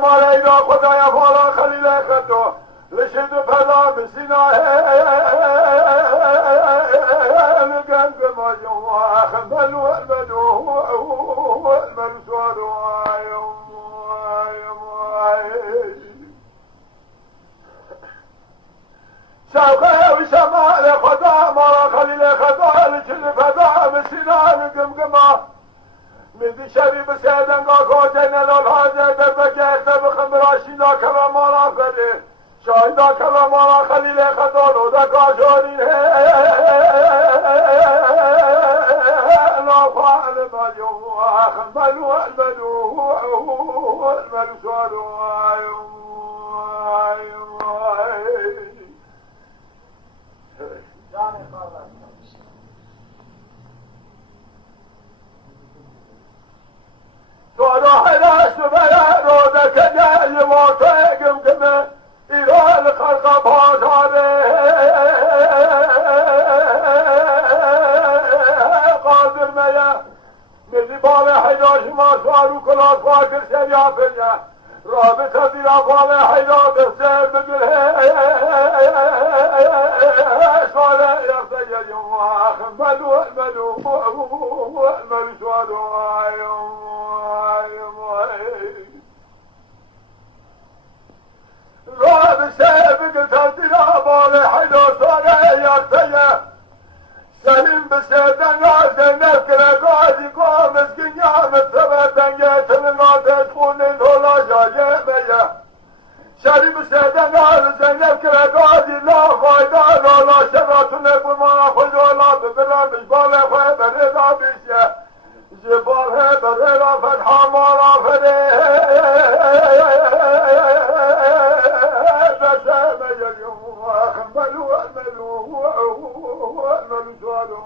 مال اینا خدای فالا خلیل خدو لشد پلا بسینا نگن ما جوا خمل والمنو والمنسوار شوقه وشمال خدا مال خلیل خدا لشد پلا بسینا نگن ما من شبی بسیدن گاه جنال الحاجه در بکه بخمراشی دا کلام آلا فده شاید دا کلام آلا خلیل خدالو دا کاشانی لا فعل ما جو خملو الملو الملو سوالو راه دست بر روده که جای موتقم کمه ایران خلق بازاره قادر میه میزی بال حیداش ما سوارو کلاس فاکر سریا فنیه رابطه دیرا بال حیداش سر بگل سواله یرده یجمع خملو الملو الملو سوالو راب سابق تدرى بال حدوثنا يرتيا سليم بسيدنا نذكر قاضي قوم مسكينيا مثبتن يتمنى تكون الهلا جايبيا سليم بسيدنا نذكر قاضي لا فايدة لا شبات نقول ما خذوا لا ببلا مش بال خوي بردا بيشيا جبال بردا فتح مالا فديه خملوا الملو الملو سوالو